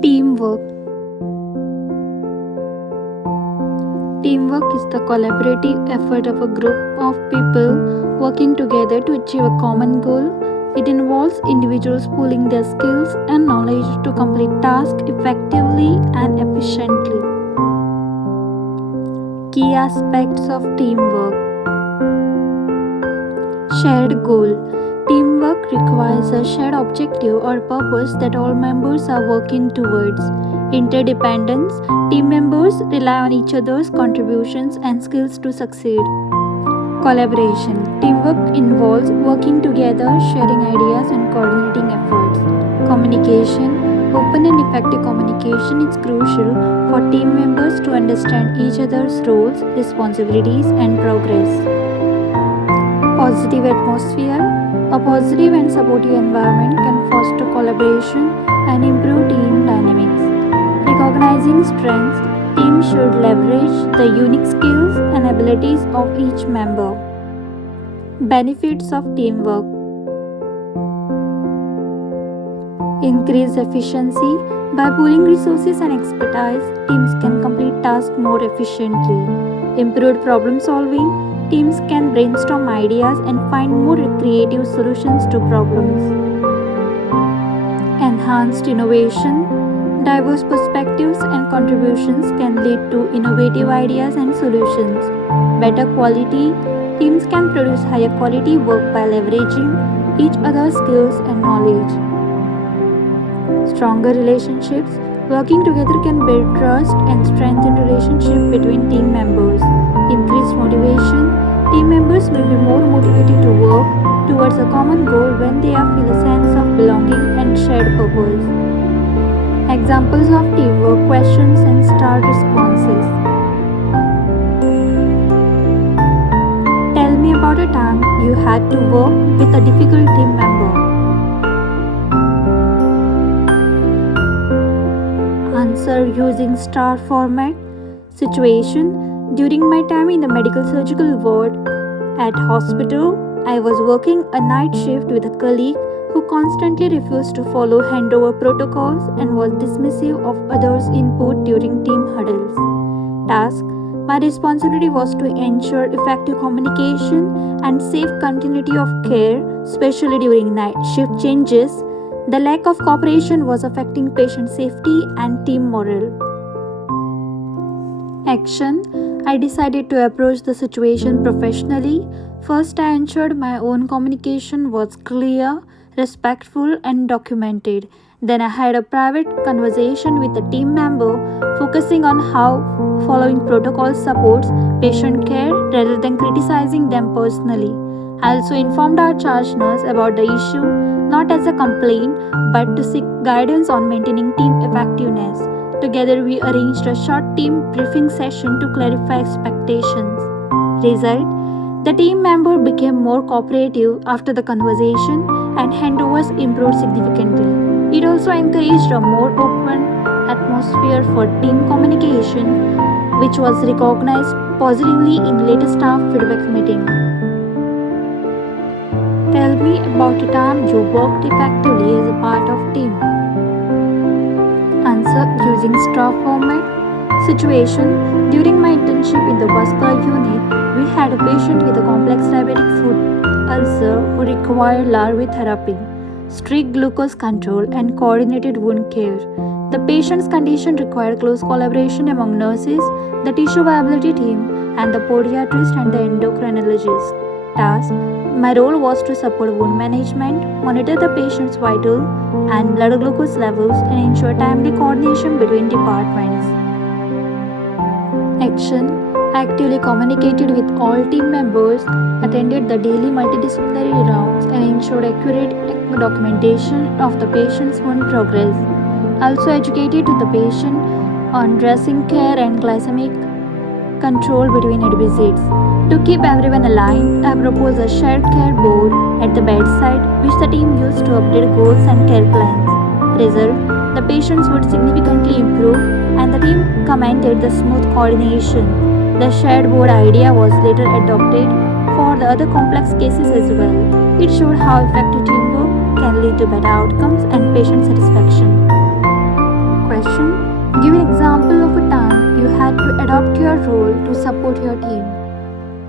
Teamwork. Teamwork is the collaborative effort of a group of people working together to achieve a common goal. It involves individuals pooling their skills and knowledge to complete tasks effectively and efficiently. Key aspects of teamwork. Shared goal. Teamwork requires a shared objective or purpose that all members are working towards. Interdependence. Team members rely on each other's contributions and skills to succeed. Collaboration. Teamwork involves working together, sharing ideas, and coordinating efforts. Communication. Open and effective communication is crucial for team members to understand each other's roles, responsibilities, and progress. Positive atmosphere. A positive and supportive environment can foster collaboration and improve team dynamics. Recognizing strengths, teams should leverage the unique skills and abilities of each member. Benefits of teamwork. Increase efficiency. By pooling resources and expertise, teams can complete tasks more efficiently. Improved problem solving. Teams can brainstorm ideas and find more creative solutions to problems. Enhanced innovation. Diverse perspectives and contributions can lead to innovative ideas and solutions. Better quality. Teams can produce higher quality work by leveraging each other's skills and knowledge. Stronger relationships. Working together can build trust and strengthen relationship between team members. Increased motivation. Team members will be more motivated to work towards a common goal when they feel a sense of belonging and shared purpose. Examples of teamwork questions and star responses. Tell me about a time you had to work with a difficult team member. Answer using star format. Situation. During my time in the medical surgical ward at hospital, I was working a night shift with a colleague who constantly refused to follow handover protocols and was dismissive of others' input during team huddles. Task. My responsibility was to ensure effective communication and safe continuity of care, especially during night shift changes. The lack of cooperation was affecting patient safety and team morale. Action. I decided to approach the situation professionally. First, I ensured my own communication was clear, respectful, and documented. Then, I had a private conversation with a team member, focusing on how following protocol supports patient care rather than criticizing them personally. I also informed our charge nurse about the issue, not as a complaint, but to seek guidance on maintaining team effectiveness. Together, we arranged a short team briefing session to clarify expectations. Result. The team member became more cooperative after the conversation and handovers improved significantly. It also encouraged a more open atmosphere for team communication, which was recognized positively in later staff feedback meeting. Tell me about a time you worked effectively as a part of team. Answer using star format. Situation. During my internship in the vascular unit, we had a patient with a complex diabetic foot ulcer who required larvae therapy, strict glucose control, and coordinated wound care. The patient's condition required close collaboration among nurses, the tissue viability team, and the podiatrist and the endocrinologist. Task. My role was to support wound management, monitor the patient's vital and blood glucose levels, and ensure timely coordination between departments. Action. Actively communicated with all team members, attended the daily multidisciplinary rounds, and ensured accurate documentation of the patient's wound progress. Also educated the patient on dressing care and glycemic control between visits. To keep everyone aligned, I proposed a shared care board at the bedside, which the team used to update goals and care plans. Result. The patients would significantly improve, and the team commended the smooth coordination. The shared board idea was later adopted for the other complex cases as well. It showed how effective teamwork can lead to better outcomes and patient satisfaction. role to support your team?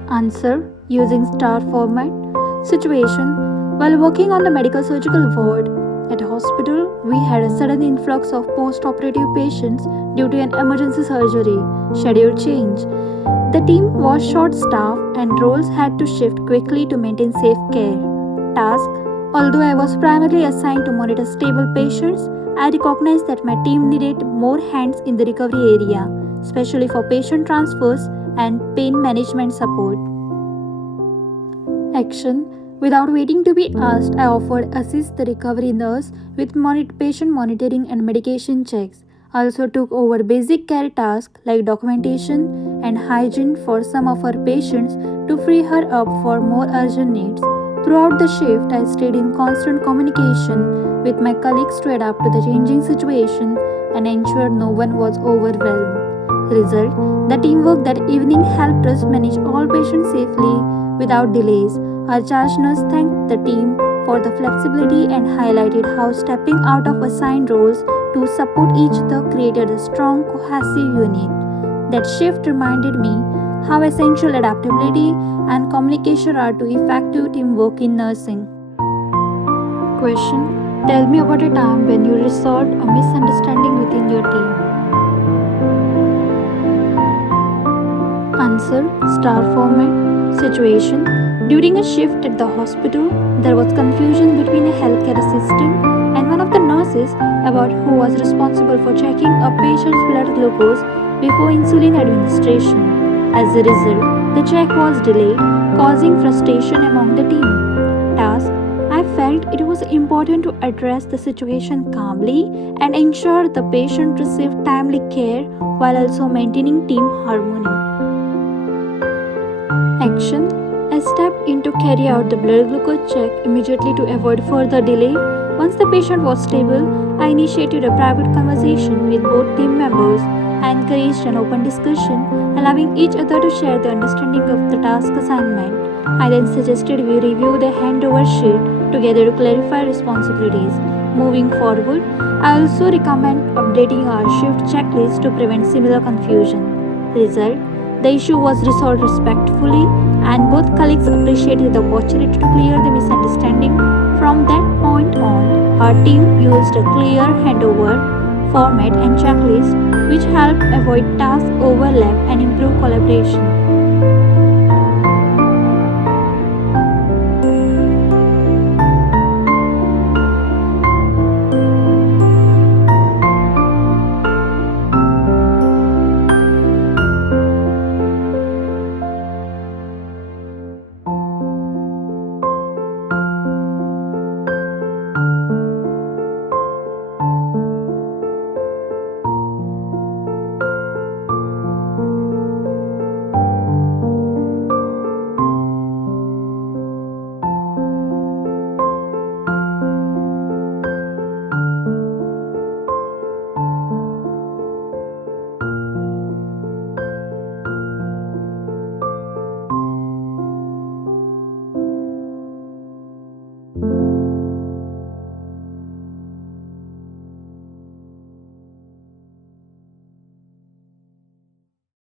Answer: using star format. Situation: while working on the medical surgical ward at a hospital, we had a sudden influx of post operative patients due to an emergency surgery schedule change. The team was short staffed and roles had to shift quickly to maintain safe care. Task: although I was primarily assigned to monitor stable patients, I recognized that my team needed more hands in the recovery area, especially for patient transfers and pain management support. Action: without waiting to be asked, I offered assist the recovery nurse with patient monitoring and medication checks. I also took over basic care tasks like documentation and hygiene for some of her patients to free her up for more urgent needs. Throughout the shift, I stayed in constant communication with my colleagues to adapt to the changing situation and ensure no one was overwhelmed. Result: the teamwork that evening helped us manage all patients safely without delays. Our charge nurse thanked the team for the flexibility and highlighted how stepping out of assigned roles to support each other created a strong, cohesive unit. That shift reminded me how essential adaptability and communication are to effective teamwork in nursing. Question: tell me about a time when you resolved a misunderstanding within your team. Answer: star format. Situation: during a shift at the hospital, there was confusion between a healthcare assistant and one of the nurses about who was responsible for checking a patient's blood glucose before insulin administration. As a result, the check was delayed, causing frustration among the team. Task: I felt it was important to address the situation calmly and ensure the patient received timely care while also maintaining team harmony. Action: I stepped in to carry out the blood glucose check immediately to avoid further delay. Once the patient was stable, I initiated a private conversation with both team members. I encouraged an open discussion, allowing each other to share the understanding of the task assignment. I then suggested we review the handover sheet together to clarify responsibilities. Moving forward, I also recommend updating our shift checklist to prevent similar confusion. Result: the issue was resolved respectfully, and both colleagues appreciated the opportunity to clear the misunderstanding. From that point on, our team used a clear handover format and checklist, which helped avoid task overlap and improve collaboration.